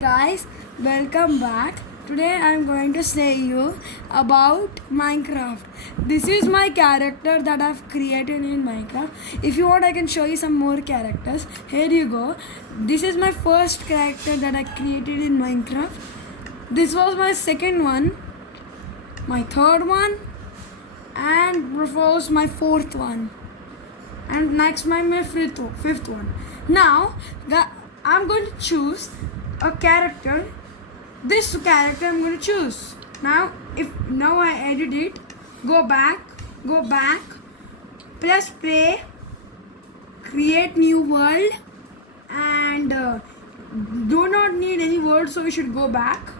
Guys, welcome back. Today I'm going to say you about Minecraft. This is my character that I've created in Minecraft. If you want, I can show you some more characters. Here you go. This is my first character that I created in Minecraft. This was my second one, my third one, and was my fourth one. And next my fifth one. Now, I'm going to choose a character. This character I'm going to choose. Now I edit it, go back, press play, create new world, and do not need any words, so you should go back,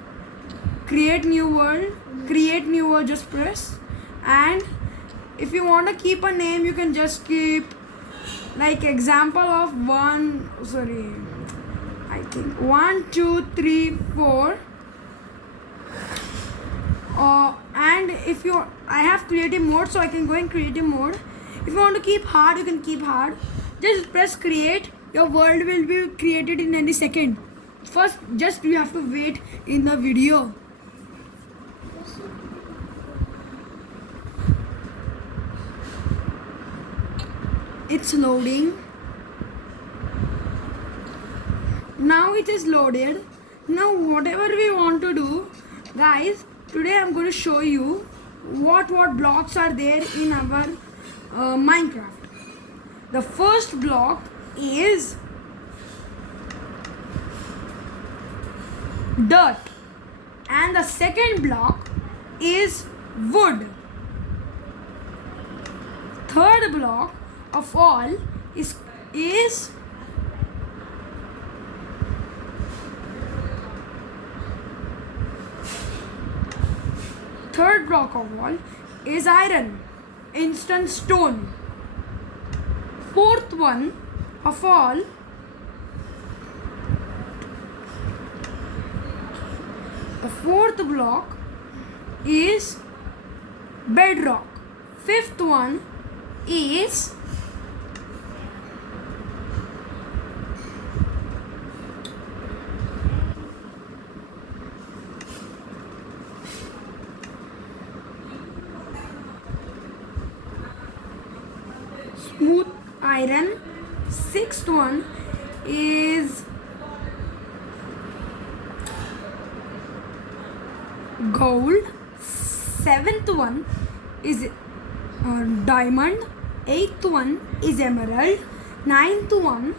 create new world, just press. And if you want to keep a name, you can just keep like example of I think 1, 2, 3, 4. And if I have creative mode, so I can go in creative mode. If you want to keep hard, you can keep hard. Just press create. Your world will be created in any second. First, just you have to wait in the video. It's loading. Now it is loaded. Now whatever we want to do, guys, today I'm going to show you what blocks are there in our Minecraft. The first block is dirt, and the second block is wood. Third block of all is third block of all is iron, instant stone. Fourth one of all the fourth block is bedrock. Fifth one is smooth iron. Sixth one is gold. Seventh one is diamond. Eighth one is emerald. Ninth one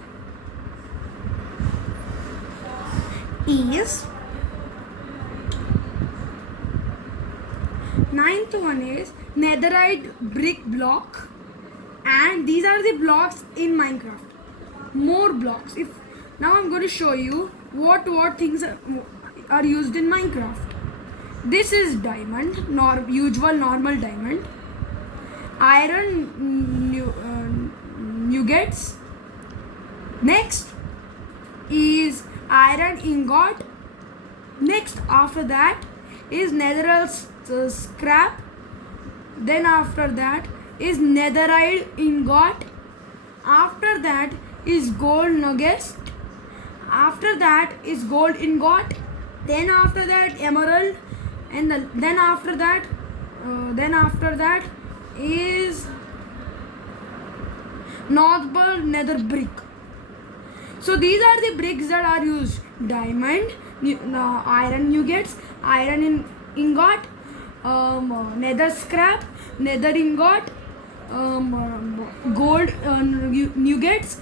is netherite brick block. And these are the blocks in Minecraft. More blocks. Now I'm going to show you what things are used in Minecraft. This is diamond, usual normal diamond. Iron nuggets. Next is iron ingot. Next after that is netherite scrap. Then after that is netherite ingot. After that is gold nuggets. After that is gold ingot. Then after that emerald, and then after that is normal nether brick. So these are the bricks that are used: diamond, iron nuggets, iron ingot, nether scrap, nether ingot, gold nuggets,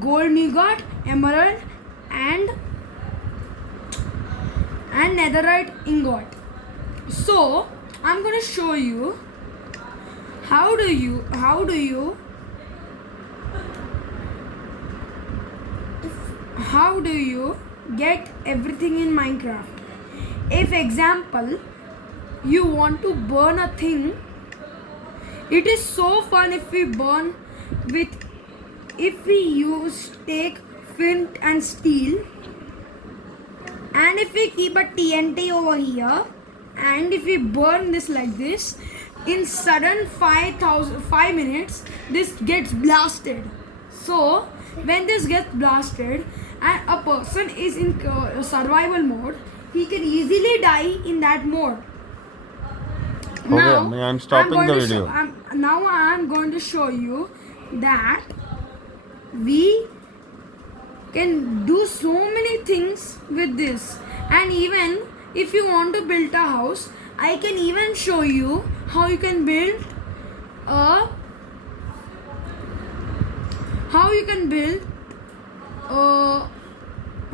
gold nugget, emerald, and netherite ingot. So I'm going to show you how do you get everything in Minecraft. If example you want to burn a thing, it is so fun if we take flint and steel, and if we keep a TNT over here, and if we burn this like this, in sudden 5 minutes this gets blasted. So when this gets blasted, and a person is in survival mode, he can easily die in that mode. Okay, I'm stopping the video. Now I am going to show you that we can do so many things with this. And even if you want to build a house, I can even show you how you can build a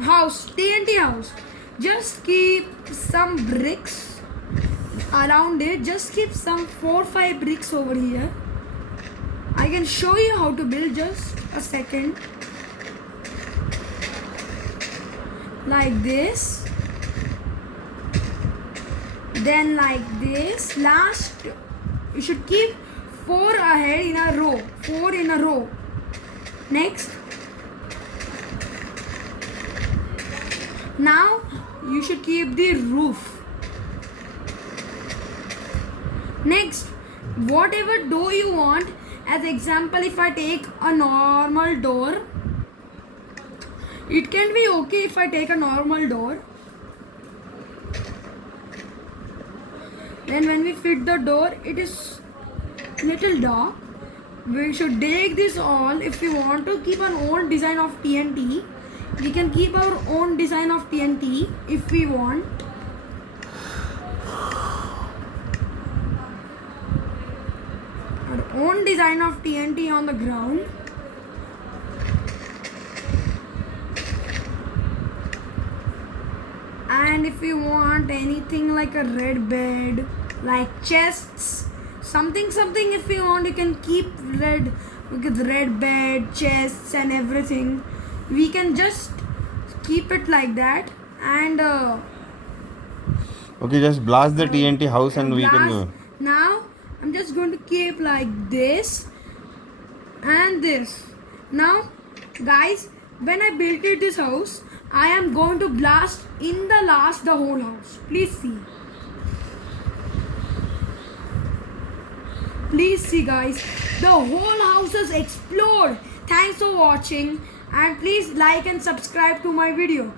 house, TNT house. Just keep some bricks around it. Just keep some 4-5 bricks over here. I can show you how to build. Just a second. Like this. Then like this. Last, you should keep 4 ahead in a row. 4 in a row. Next. Now you should keep the roof. Next, whatever door you want. As example, if I take a normal door, it can be okay if I take a normal door. Then when we fit the door, it is little dark. We should take this all. If we want to keep our own design of TNT, we can keep our own design of TNT if we want. Our own design of TNT on the ground. And if you want anything like a red bed, like chests, something if you want, you can keep red with red bed, chests and everything. We can just keep it like that. And Okay, just blast the TNT house and we can go. Now I'm just going to keep like this and this. Now guys, when I built this house, I am going to blast in the whole house. Please see. Please see guys, the whole house has exploded. Thanks for watching, and please like and subscribe to my video.